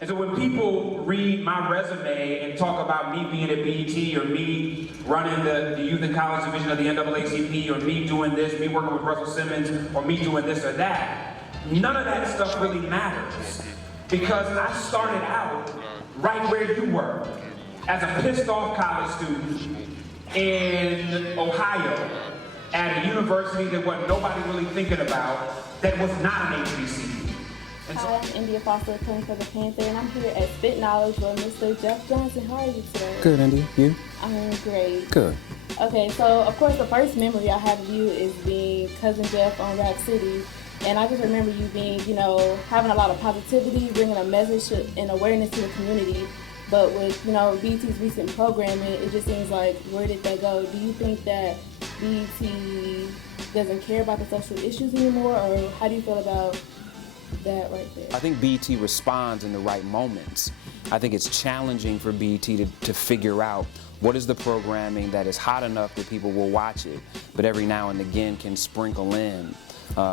And so when people read my resume and talk about me being at BET or me running the youth and college division of the NAACP or me doing this, me working with Russell Simmons, or me doing this or that, none of that stuff really matters. Because I started out right where you were, as a pissed off college student in Ohio at a university that wasn't nobody really thinking about, that was not an HBCU. Hi, I'm India Foster, playing for the Panther, and I'm here at Spit Knowledge with Mr. Jeff Johnson. How are you today? Good, India. You? I'm great. Good. Okay, so of course the first memory I have of you is being Cousin Jeff on Rap City, and I just remember you being, having a lot of positivity, bringing a message and awareness to the community. But with, BET's recent programming, it just seems like, where did that go? Do you think that BET doesn't care about the social issues anymore, or how do you feel about that right there? I think BET responds in the right moments. I think it's challenging for BET to figure out what is the programming that is hot enough that people will watch it, but every now and again can sprinkle in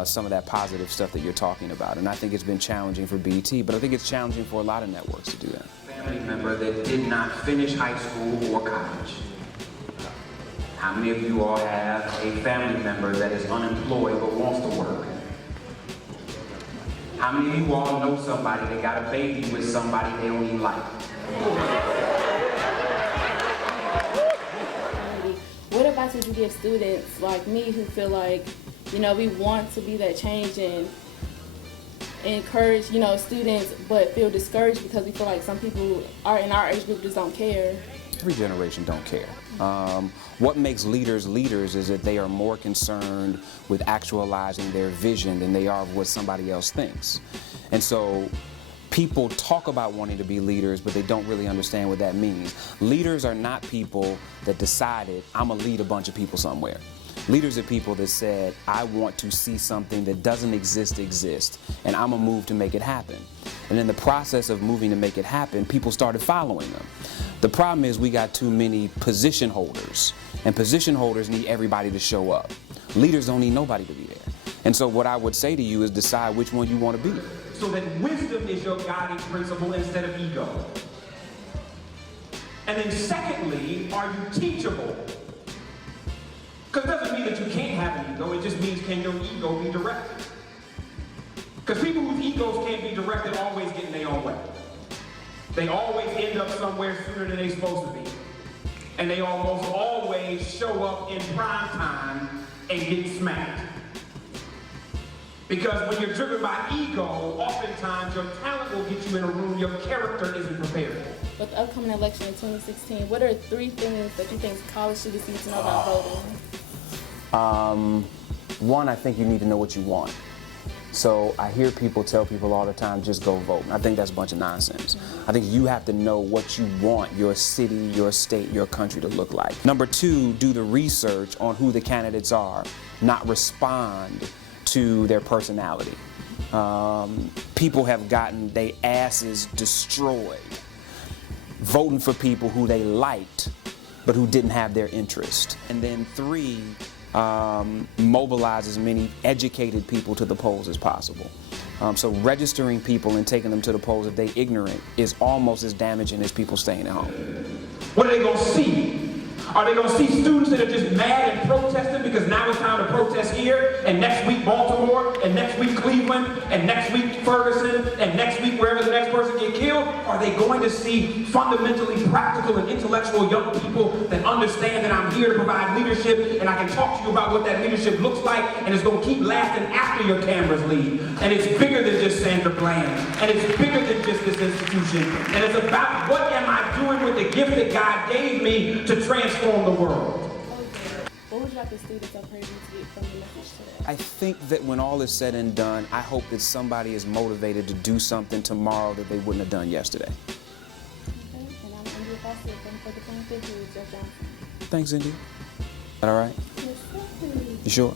some of that positive stuff that you're talking about. And I think it's been challenging for BET, but I think it's challenging for a lot of networks to do that. Family member that did not finish high school or college. How many of you all have a family member that is unemployed but wants to work? How many of you all know somebody that got a baby with somebody they don't even like? What advice would you give students like me who feel like, we want to be that change and encourage, students, but feel discouraged because we feel like some people are in our age group just don't care? Every generation don't care. What makes leaders leaders is that they are more concerned with actualizing their vision than they are of what somebody else thinks. And so people talk about wanting to be leaders, but they don't really understand what that means. Leaders are not people that decided, I'm gonna lead a bunch of people somewhere. Leaders are people that said, I want to see something that doesn't exist, and I'm gonna move to make it happen. And in the process of moving to make it happen, people started following them. The problem is we got too many position holders, and position holders need everybody to show up. Leaders don't need nobody to be there. And so what I would say to you is decide which one you want to be. So that wisdom is your guiding principle instead of ego. And then secondly, are you teachable? Because it doesn't mean that you can't have an ego, it just means can your ego be directed? Because people whose egos can't be directed always get in their own way. They always end up somewhere sooner than they're supposed to be. And they almost always show up in prime time and get smacked. Because when you're driven by ego, oftentimes your talent will get you in a room your character isn't prepared for. With the upcoming election in 2016, what are 3 things that you think college students need to know about voting? One, I think you need to know what you want. So I hear people tell people all the time, just go vote. I think that's a bunch of nonsense. I think you have to know what you want your city, your state, your country to look like. Number 2, do the research on who the candidates are, not respond to their personality. People have gotten their asses destroyed voting for people who they liked, but who didn't have their interest. And then 3, mobilize as many educated people to the polls as possible. So registering people and taking them to the polls if they're ignorant is almost as damaging as people staying at home. What are they going to see? Are they going to see students that are just mad and protesting because now it's time to protest here, and next week Baltimore, and next week Cleveland, and next week Ferguson, and next week wherever the next person get killed? Are they going to see fundamentally practical and intellectual young people that understand that I'm here to provide leadership, and I can talk to you about what that leadership looks like, and it's going to keep lasting after your cameras leave? And it's bigger than just Sandra Bland, and it's bigger than just this institution, and it's about what am I doing with the gift that God gave me to transform the world. What would you like the students of Prairie to get from the message today? I think that when all is said and done, I hope that somebody is motivated to do something tomorrow that they wouldn't have done yesterday. Okay, and I'm India Foster for the Panther with Jeff Johnson. Thanks, India. All right? Yes, sir. You sure?